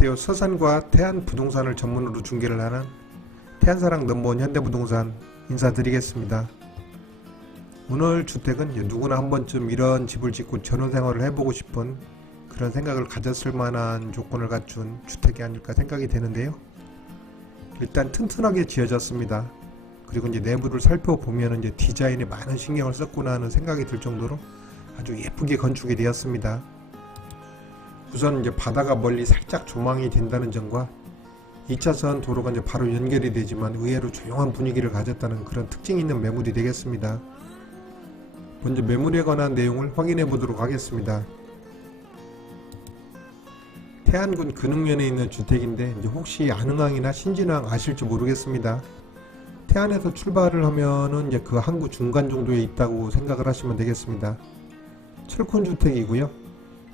안녕하세요. 서산과 태안 부동산을 전문으로 중개를 하는 태안사랑 넘버원 현대부동산 인사드리겠습니다. 오늘 주택은 누구나 한 번쯤 이런 집을 짓고 전원생활을 해보고 싶은 그런 생각을 가졌을 만한 조건을 갖춘 주택이 아닐까 생각이 되는데요. 일단 튼튼하게 지어졌습니다. 그리고 이제 내부를 살펴보면 이제 디자인에 많은 신경을 썼구나 하는 생각이 들 정도로 아주 예쁘게 건축이 되었습니다. 우선 이제 바다가 멀리 살짝 조망이 된다는 점과 2차선 도로가 이제 바로 연결이 되지만 의외로 조용한 분위기를 가졌다는 그런 특징이 있는 매물이 되겠습니다. 먼저 매물에 관한 내용을 확인해 보도록 하겠습니다. 태안군 근흥면에 있는 주택인데 혹시 안흥항이나 신진항 아실지 모르겠습니다. 태안에서 출발을 하면은 이제 그 항구 중간 정도에 있다고 생각을 하시면 되겠습니다. 철콘 주택이고요.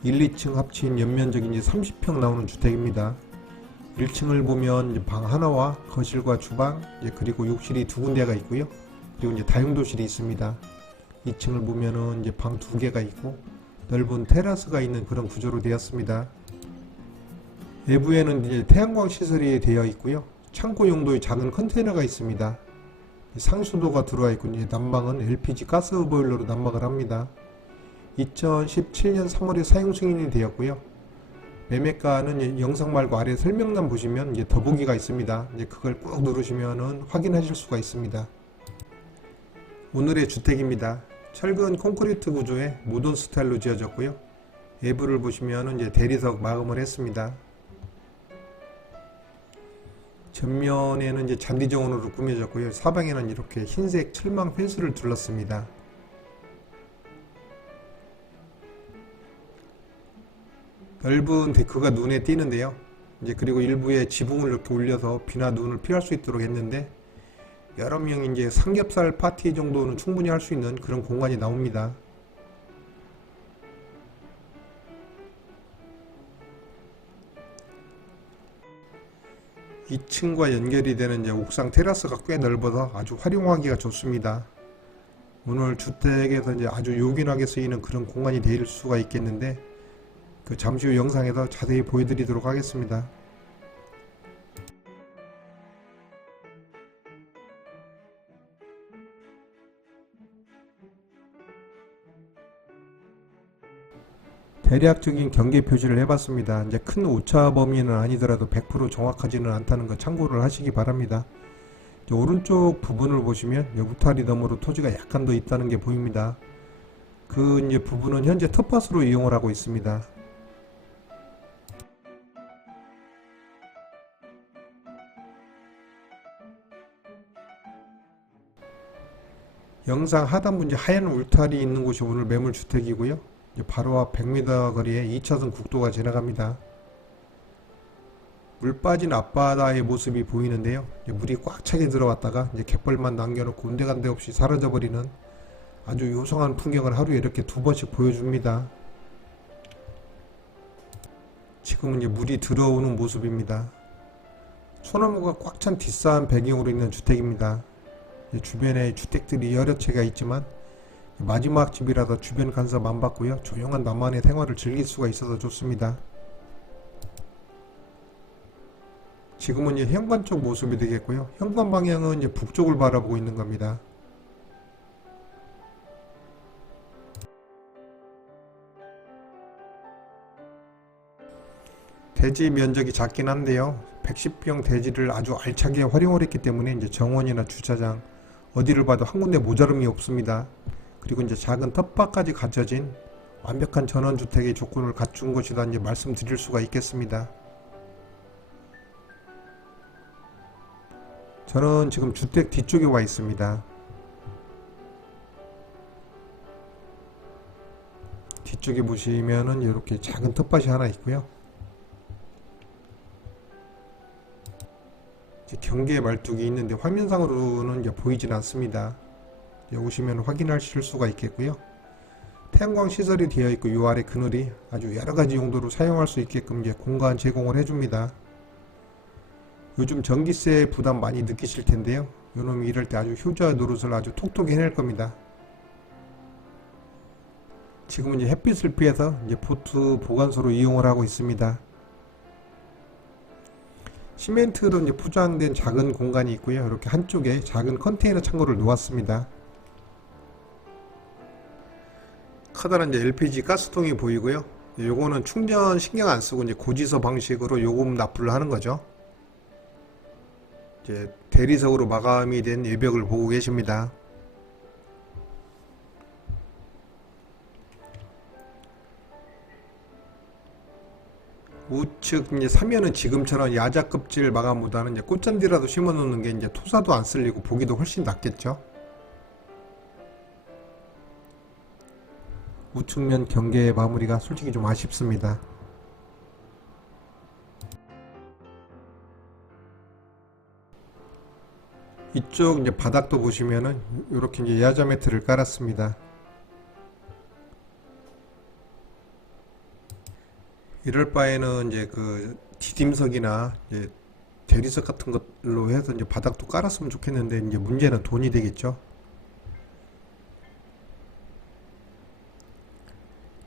1, 2층 합친 연면적이 이제 30평 나오는 주택입니다. 1층을 보면 방 하나와 거실과 주방, 그리고 욕실이 두 군데가 있고요. 그리고 이제 다용도실이 있습니다. 2층을 보면은 이제 방 두 개가 있고 넓은 테라스가 있는 그런 구조로 되었습니다. 내부에는 이제 태양광 시설이 되어 있고요. 창고 용도의 작은 컨테이너가 있습니다. 상수도가 들어와 있고 이제 난방은 LPG 가스 보일러로 난방을 합니다. 2017년 3월에 사용 승인이 되었고요. 매매가는 영상 말고 아래 설명란 보시면 이제 더보기가 있습니다. 이제 그걸 꾹 누르시면은 확인하실 수가 있습니다. 오늘의 주택입니다. 철근 콘크리트 구조의 모던 스타일로 지어졌고요. 외부를 보시면은 이제 대리석 마감을 했습니다. 전면에는 이제 잔디 정원으로 꾸며졌고요. 사방에는 이렇게 흰색 철망 펜스를 둘렀습니다. 넓은 데크가 눈에 띄는데요. 이제 그리고 일부에 지붕을 이렇게 올려서 비나 눈을 피할 수 있도록 했는데 여러 명이 이제 삼겹살 파티 정도는 충분히 할 수 있는 그런 공간이 나옵니다. 이층과 연결이 되는 이제 옥상 테라스가 꽤 넓어서 아주 활용하기가 좋습니다. 오늘 주택에서 이제 아주 요긴하게 쓰이는 그런 공간이 될 수가 있겠는데 그 잠시 후 영상에서 자세히 보여드리도록 하겠습니다. 대략적인 경계 표시를 해봤습니다. 이제 큰 오차 범위는 아니더라도 100% 정확하지는 않다는 거 참고를 하시기 바랍니다. 오른쪽 부분을 보시면 여구타리 너머로 토지가 약간 더 있다는 게 보입니다. 그 이제 부분은 현재 텃밭으로 이용을 하고 있습니다. 영상 하단부 이제 하얀 울타리 있는 곳이 오늘 매물 주택이고요. 이제 바로 앞 100m 거리에 2차선 국도가 지나갑니다. 물 빠진 앞바다의 모습이 보이는데요. 물이 꽉 차게 들어왔다가 이제 갯벌만 남겨놓고 온데간데 없이 사라져버리는 아주 요성한 풍경을 하루에 이렇게 두 번씩 보여줍니다. 지금은 이제 물이 들어오는 모습입니다. 소나무가 꽉 찬 뒷산 배경으로 있는 주택입니다. 이제 주변에 주택들이 여러 채가 있지만 마지막 집이라서 주변 간섭 안 받고요. 조용한 나만의 생활을 즐길 수가 있어서 좋습니다. 지금은 이제 현관 쪽 모습이 되겠고요. 현관 방향은 이제 북쪽을 바라보고 있는 겁니다. 대지 면적이 작긴 한데요. 110평 대지를 아주 알차게 활용을 했기 때문에 이제 정원이나 주차장 어디를 봐도 한 군데 모자름이 없습니다. 그리고 이제 작은 텃밭까지 갖춰진 완벽한 전원주택의 조건을 갖춘 것이다 이제 말씀드릴 수가 있겠습니다. 저는 지금 주택 뒤쪽에 와 있습니다. 뒤쪽에 보시면은 이렇게 작은 텃밭이 하나 있고요. 경계 말뚝이 있는데 화면상으로는 보이진 않습니다. 오시면 확인하실 수가 있겠고요. 태양광 시설이 되어 있고 이 아래 그늘이 아주 여러 가지 용도로 사용할 수 있게끔 공간 제공을 해줍니다. 요즘 전기세 부담 많이 느끼실 텐데요. 요놈이 이럴 때 아주 효자 노릇을 아주 톡톡히 해낼 겁니다. 지금은 이제 햇빛을 피해서 이제 보트 보관소로 이용을 하고 있습니다. 시멘트로 이제 포장된 작은 공간이 있고요. 이렇게 한쪽에 작은 컨테이너 창고를 놓았습니다. 커다란 이제 LPG 가스통이 보이고요. 요거는 충전 신경 안 쓰고 이제 고지서 방식으로 요금 납부를 하는 거죠. 이제 대리석으로 마감이 된 외벽을 보고 계십니다. 우측 이제 사면은 지금처럼 야자 껍질 마감보다는 이제 꽃잔디라도 심어 놓는 게 이제 토사도 안 쓸리고 보기도 훨씬 낫겠죠. 우측면 경계 마무리가 솔직히 좀 아쉽습니다. 이쪽 이제 바닥도 보시면은 이렇게 이제 야자 매트를 깔았습니다. 이럴 바에는 이제 그 디딤석이나 이제 대리석 같은 걸로 해서 이제 바닥도 깔았으면 좋겠는데 이제 문제는 돈이 되겠죠.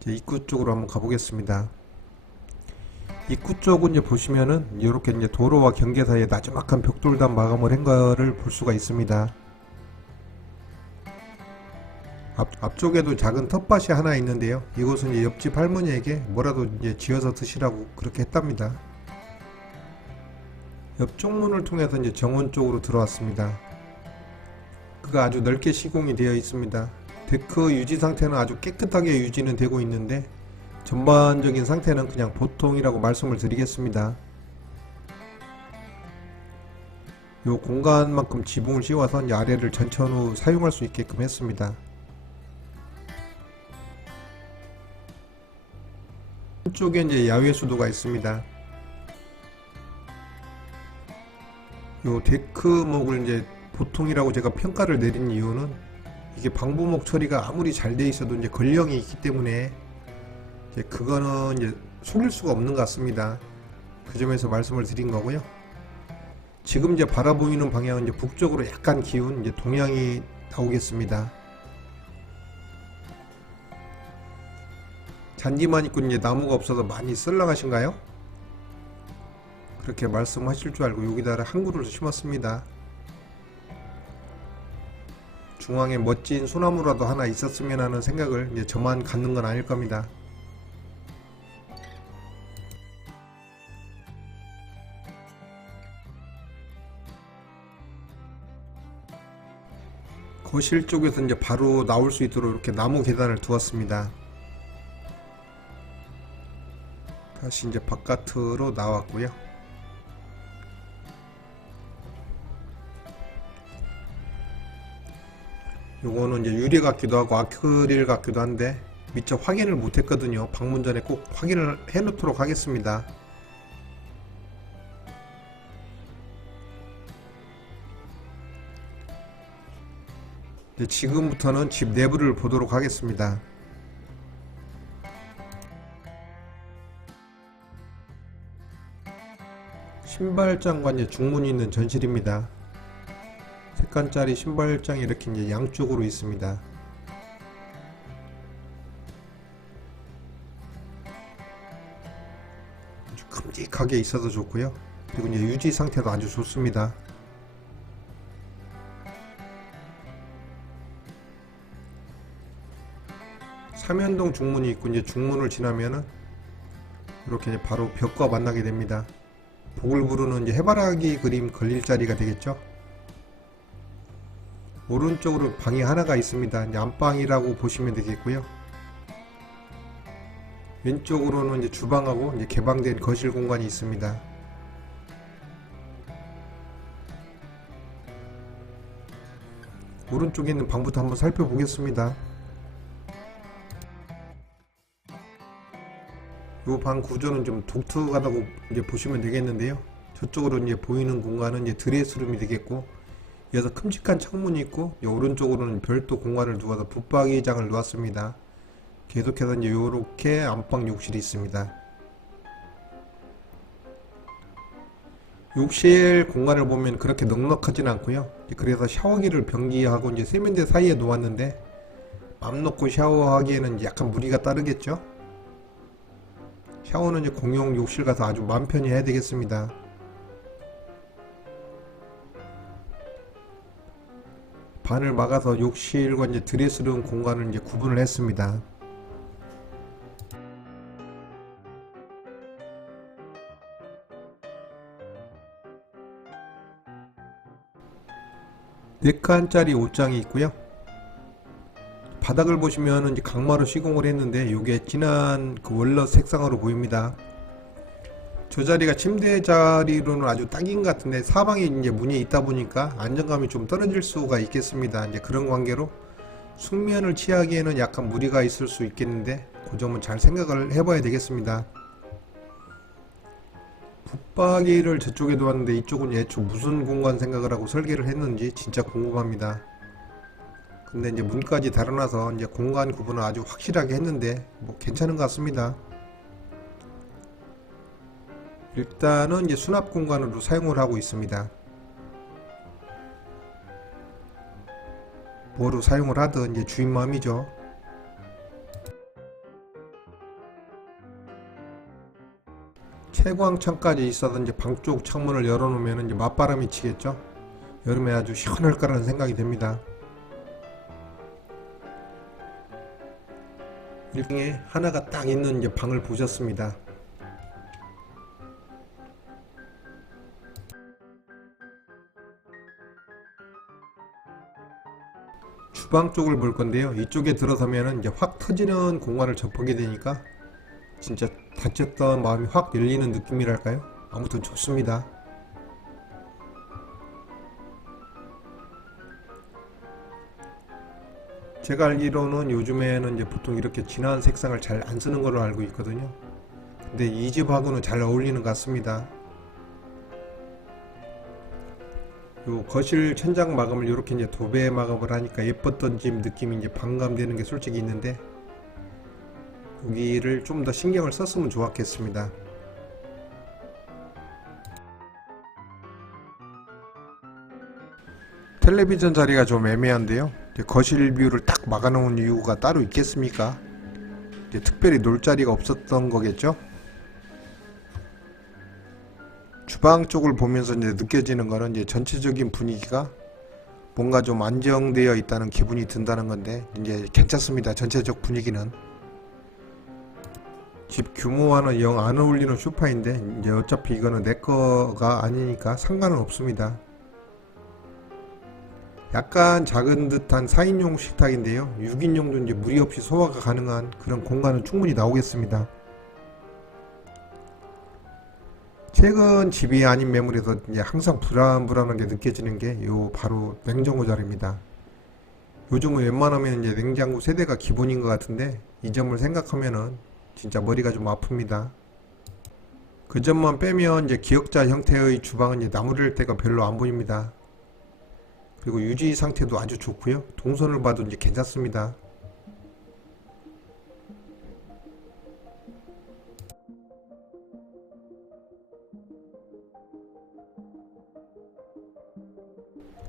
이제 입구 쪽으로 한번 가보겠습니다. 입구 쪽은 이제 보시면은 이렇게 이제 도로와 경계 사이에 나지막한 벽돌담 마감을 한 거를 볼 수가 있습니다. 앞, 앞쪽에도 작은 텃밭이 하나 있는데요. 이곳은 이제 옆집 할머니에게 뭐라도 이제 지어서 드시라고 그렇게 했답니다. 옆쪽 문을 통해서 이제 정원 쪽으로 들어왔습니다. 그가 아주 넓게 시공이 되어 있습니다. 데크 유지 상태는 아주 깨끗하게 유지는 되고 있는데 전반적인 상태는 그냥 보통이라고 말씀을 드리겠습니다. 요 공간만큼 지붕을 씌워서 아래를 전천 후 사용할 수 있게끔 했습니다. 한쪽에 이제 야외 수도가 있습니다. 요 데크목을 이제 보통이라고 제가 평가를 내린 이유는 이게 방부목 처리가 아무리 잘 돼 있어도 이제 걸령이 있기 때문에 이제 그거는 이제 속일 수가 없는 것 같습니다. 그 점에서 말씀을 드린 거고요. 지금 이제 바라보이는 방향은 이제 북쪽으로 약간 기운 이제 동향이 나오겠습니다. 잔디만 이제 나무가 없어서 많이 썰렁하신가요? 그렇게 말씀하실 줄 알고 여기다가 항구를 심었습니다. 중앙에 멋진 소나무라도 하나 있었으면 하는 생각을 이제 저만 갖는 건 아닐 겁니다. 거실 쪽에서 이제 바로 나올 수 있도록 이렇게 나무 계단을 두었습니다. 다시 이제 바깥으로 나왔고요. 요거는 이제 유리 같기도 하고 아크릴 같기도 한데 미처 확인을 못했거든요. 방문 전에 꼭 확인을 해 놓도록 하겠습니다. 이제 지금부터는 집 내부를 보도록 하겠습니다. 신발장과 이제 중문이 있는 전실입니다. 세 칸짜리 신발장이 이렇게 이제 양쪽으로 있습니다. 아주 큼직하게 있어도 좋고요. 그리고 이제 유지 상태도 아주 좋습니다. 삼연동 중문이 있고 이제 중문을 지나면은 이렇게 이제 바로 벽과 만나게 됩니다. 복을 부르는 이제 해바라기 그림 걸릴 자리가 되겠죠. 오른쪽으로 방이 하나가 있습니다. 이제 안방이라고 보시면 되겠고요. 왼쪽으로는 이제 주방하고 이제 개방된 거실 공간이 있습니다. 오른쪽에 있는 방부터 한번 살펴보겠습니다. 요방 구조는 좀 독특하다고 이제 보시면 되겠는데요. 저쪽으로 이제 보이는 공간은 이제 드레스룸이 되겠고, 여기서 큼직한 창문이 있고, 이 오른쪽으로는 별도 공간을 두어서 붙박이장을 놓았습니다. 계속해서 이제 요렇게 안방 욕실이 있습니다. 욕실 공간을 보면 그렇게 넉넉하진 않고요. 그래서 샤워기를 변기하고 이제 세면대 사이에 놓았는데, 맘 놓고 샤워하기에는 약간 무리가 따르겠죠? 샤워는 이제 공용 욕실 가서 아주 마음 편히 해야 되겠습니다. 반을 막아서 욕실과 이제 드레스룸 공간을 이제 구분을 했습니다. 네칸짜리 옷장이 있고요. 바닥을 보시면 이제 강마루 시공을 했는데 이게 진한 그 원러 색상으로 보입니다. 저 자리가 침대 자리로는 아주 딱인 것 같은데 사방에 이제 문이 있다 보니까 안정감이 좀 떨어질 수가 있겠습니다. 이제 그런 관계로 숙면을 취하기에는 약간 무리가 있을 수 있겠는데 그 점은 잘 생각을 해봐야 되겠습니다. 붙박이를 저쪽에 두었는데 이쪽은 애초 무슨 공간 생각을 하고 설계를 했는지 진짜 궁금합니다. 근데 이제 문까지 달아놔서 이제 공간 구분을 아주 확실하게 했는데 뭐 괜찮은 것 같습니다. 일단은 이제 수납 공간으로 사용을 하고 있습니다. 뭐로 사용을 하든 이제 주인 마음이죠. 채광창까지 있어서 이제 방 쪽 창문을 열어놓으면 이제 맞바람이 치겠죠. 여름에 아주 시원할 거라는 생각이 듭니다. 일등에 하나가 딱 있는 이제 방을 보셨습니다. 주방 쪽을 볼 건데요. 이쪽에 들어서면은 이제 확 터지는 공간을 접하게 되니까 진짜 다쳤던 마음이 확 열리는 느낌이랄까요? 아무튼 좋습니다. 제가 알기로는 요즘에는 이제 보통 이렇게 진한 색상을 잘 안 쓰는 걸로 알고 있거든요. 근데 이 집하고는 잘 어울리는 것 같습니다. 요 거실 천장 마감을 이렇게 이제 도배 마감을 하니까 예뻤던 집 느낌이 이제 반감되는 게 솔직히 있는데 여기를 좀 더 신경을 썼으면 좋았겠습니다. 텔레비전 자리가 좀 애매한데요. 이제 거실 뷰를 딱 막아놓은 이유가 따로 있겠습니까? 특별히 놀 자리가 없었던 거겠죠? 주방 쪽을 보면서 이제 느껴지는 거는 이제 전체적인 분위기가 뭔가 좀 안정되어 있다는 기분이 든다는 건데 이제 괜찮습니다. 전체적 분위기는 집 규모와는 영 안 어울리는 소파인데 이제 어차피 이거는 내 거가 아니니까 상관은 없습니다. 약간 작은 듯한 4인용 식탁인데요. 6인용도 이제 무리 없이 소화가 가능한 그런 공간은 충분히 나오겠습니다. 최근 집이 아닌 매물에서 이제 항상 불안불안하게 느껴지는 게 요 바로 냉장고 자리입니다. 요즘은 웬만하면 이제 냉장고 세대가 기본인 것 같은데 이 점을 생각하면은 진짜 머리가 좀 아픕니다. 그 점만 빼면 이제 기역자 형태의 주방은 이제 나무랄 때가 별로 안 보입니다. 그리고 유지 상태도 아주 좋고요. 동선을 봐도 이제 괜찮습니다.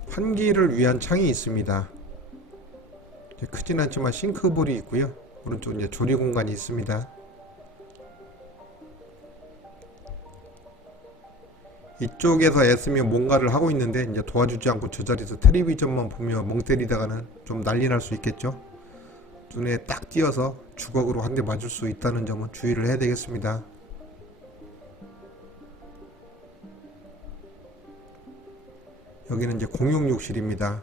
환기를 위한 창이 있습니다. 크진 않지만 싱크볼이 있고요. 오른쪽 이제 조리 공간이 있습니다. 이쪽에서 애쓰며 뭔가를 하고 있는데 이제 도와주지 않고 저 자리에서 텔레비전만 보며 멍 때리다가는 좀 난리 날 수 있겠죠. 눈에 딱 띄어서 주걱으로 한 대 맞을 수 있다는 점은 주의를 해야 되겠습니다. 여기는 이제 공용 욕실입니다.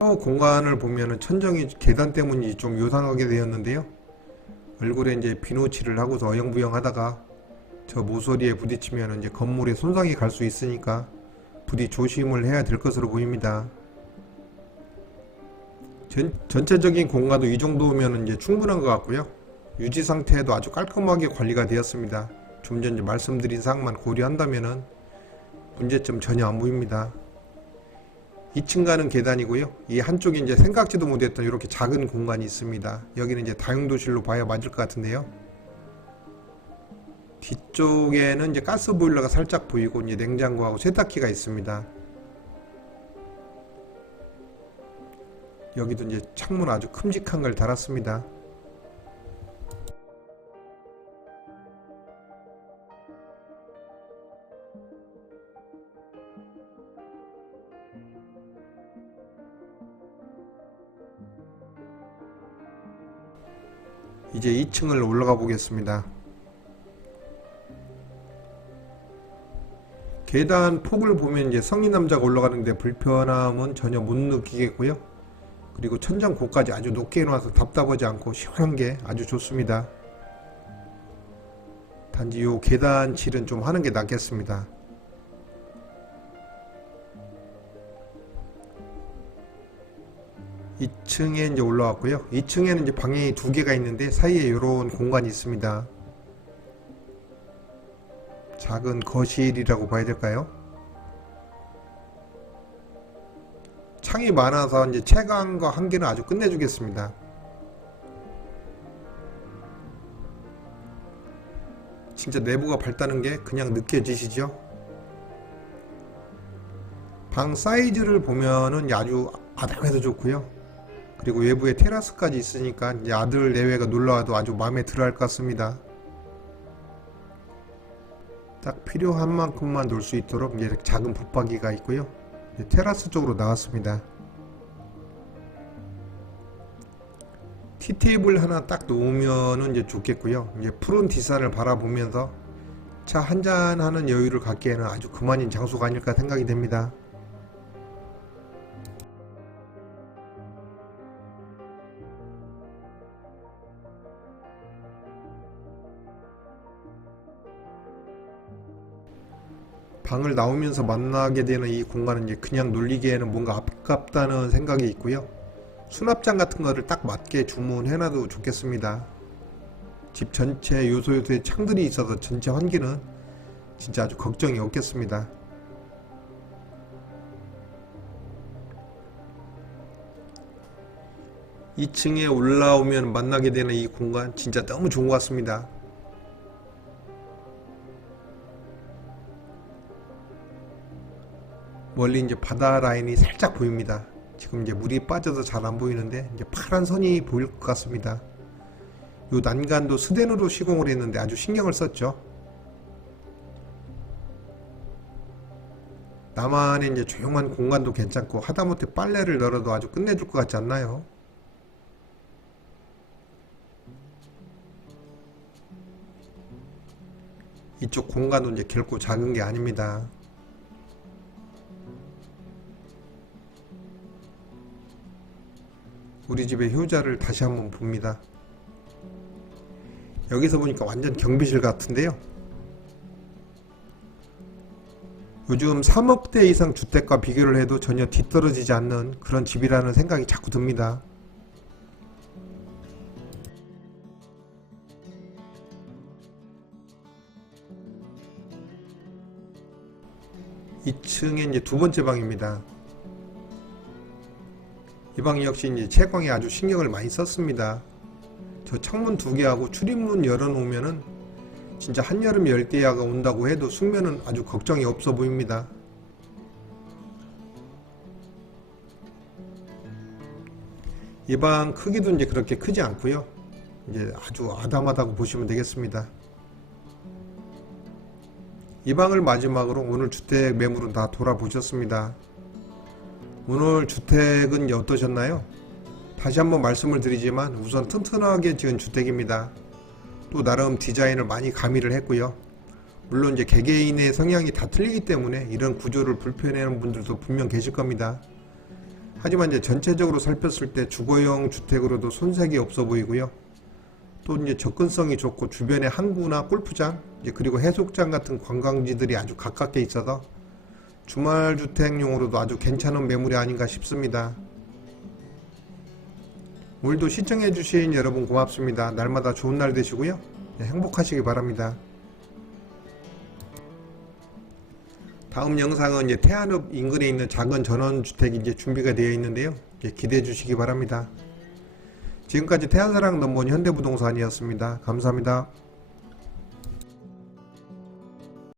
공간을 보면은 천정이 계단 때문인지 좀 요상하게 되었는데요. 얼굴에 이제 비노칠을 하고서 어영부영 하다가 저 모서리에 부딪히면 이제 건물에 손상이 갈 수 있으니까 부디 조심을 해야 될 것으로 보입니다. 전, 전체적인 공간도 이 정도면 이제 충분한 것 같고요. 유지 상태도 아주 깔끔하게 관리가 되었습니다. 좀 전에 말씀드린 사항만 고려한다면은 문제점 전혀 안 보입니다. 2층 가는 계단이고요. 이 한쪽에 이제 생각지도 못했던 이렇게 작은 공간이 있습니다. 여기는 이제 다용도실로 봐야 맞을 것 같은데요. 뒤쪽에는 이제 가스 보일러가 살짝 보이고 이제 냉장고하고 세탁기가 있습니다. 여기도 이제 창문 아주 큼직한 걸 달았습니다. 이제 2층을 올라가 보겠습니다. 계단 폭을 보면 이제 성인 남자가 올라가는데 불편함은 전혀 못 느끼겠고요. 그리고 천장 고까지 아주 높게 해놔서 답답하지 않고 시원한 게 아주 좋습니다. 단지 요 계단 칠은 좀 하는 게 낫겠습니다. 이층에 이제 올라왔고요. 2층에는 이제 방이 두 개가 있는데 사이에 이런 공간이 있습니다. 작은 거실이라고 봐야 될까요? 창이 많아서 이제 채광과 한계는 아주 끝내주겠습니다. 진짜 내부가 밝다는 게 그냥 느껴지시죠? 방 사이즈를 보면은 아주 아담해서 좋고요. 그리고 외부에 테라스까지 있으니까 이제 아들 내외가 놀러와도 아주 마음에 들어 할 것 같습니다. 딱 필요한 만큼만 놀 수 있도록 이제 작은 붙박이가 있고요. 테라스 쪽으로 나왔습니다. 티테이블 하나 딱 놓으면은 이제 좋겠고요. 이제 푸른 뒷산을 바라보면서 차 한잔 하는 여유를 갖기에는 아주 그만인 장소가 아닐까 생각이 됩니다. 방을 나오면서 만나게 되는 이 공간은 이제 그냥 놀리기에는 뭔가 아깝다는 생각이 있고요. 수납장 같은 거를 딱 맞게 주문해놔도 좋겠습니다. 집 전체 요소 요소에 창들이 있어서 전체 환기는 진짜 아주 걱정이 없겠습니다. 이층에 올라오면 만나게 되는 이 공간 진짜 너무 좋은 것 같습니다. 멀리 이제 바다 라인이 살짝 보입니다. 지금 이제 물이 빠져서 잘 안 보이는데 이제 파란 선이 보일 것 같습니다. 요 난간도 스덴으로 시공을 했는데 아주 신경을 썼죠. 나만의 이제 조용한 공간도 괜찮고 하다못해 빨래를 널어도 아주 끝내줄 것 같지 않나요? 이쪽 공간도 이제 결코 작은 게 아닙니다. 우리 집의 효자를 다시 한번 봅니다. 여기서 보니까 완전 경비실 같은데요. 요즘 3억대 이상 주택과 비교를 해도 전혀 뒤떨어지지 않는 그런 집이라는 생각이 자꾸 듭니다. 이층에 이제 두 번째 방입니다. 이방 역시 이제 채광에 아주 신경을 많이 썼습니다. 저 창문 두 개하고 출입문 열어놓으면은 진짜 한여름 열대야가 온다고 해도 숙면은 아주 걱정이 없어 보입니다. 이 방 크기도 이제 그렇게 크지 않고요. 이제 아주 아담하다고 보시면 되겠습니다. 이 방을 마지막으로 오늘 주택 매물은 다 돌아보셨습니다. 오늘 주택은 어떠셨나요? 다시 한번 말씀을 드리지만 우선 튼튼하게 지은 주택입니다. 또 나름 디자인을 많이 가미를 했고요. 물론 이제 개개인의 성향이 다 틀리기 때문에 이런 구조를 불편해하는 분들도 분명 계실 겁니다. 하지만 이제 전체적으로 살폈을 때 주거용 주택으로도 손색이 없어 보이고요. 또 이제 접근성이 좋고 주변에 항구나 골프장 그리고 해수욕장 같은 관광지들이 아주 가깝게 있어서 주말 주택용으로도 아주 괜찮은 매물이 아닌가 싶습니다. 오늘도 시청해주신 여러분 고맙습니다. 날마다 좋은 날 되시고요. 네, 행복하시기 바랍니다. 다음 영상은 이제 태안읍 인근에 있는 작은 전원주택이 이제 준비가 되어 있는데요. 이제 기대해 주시기 바랍니다. 지금까지 태안사랑 넘버원 현대부동산이었습니다. 감사합니다.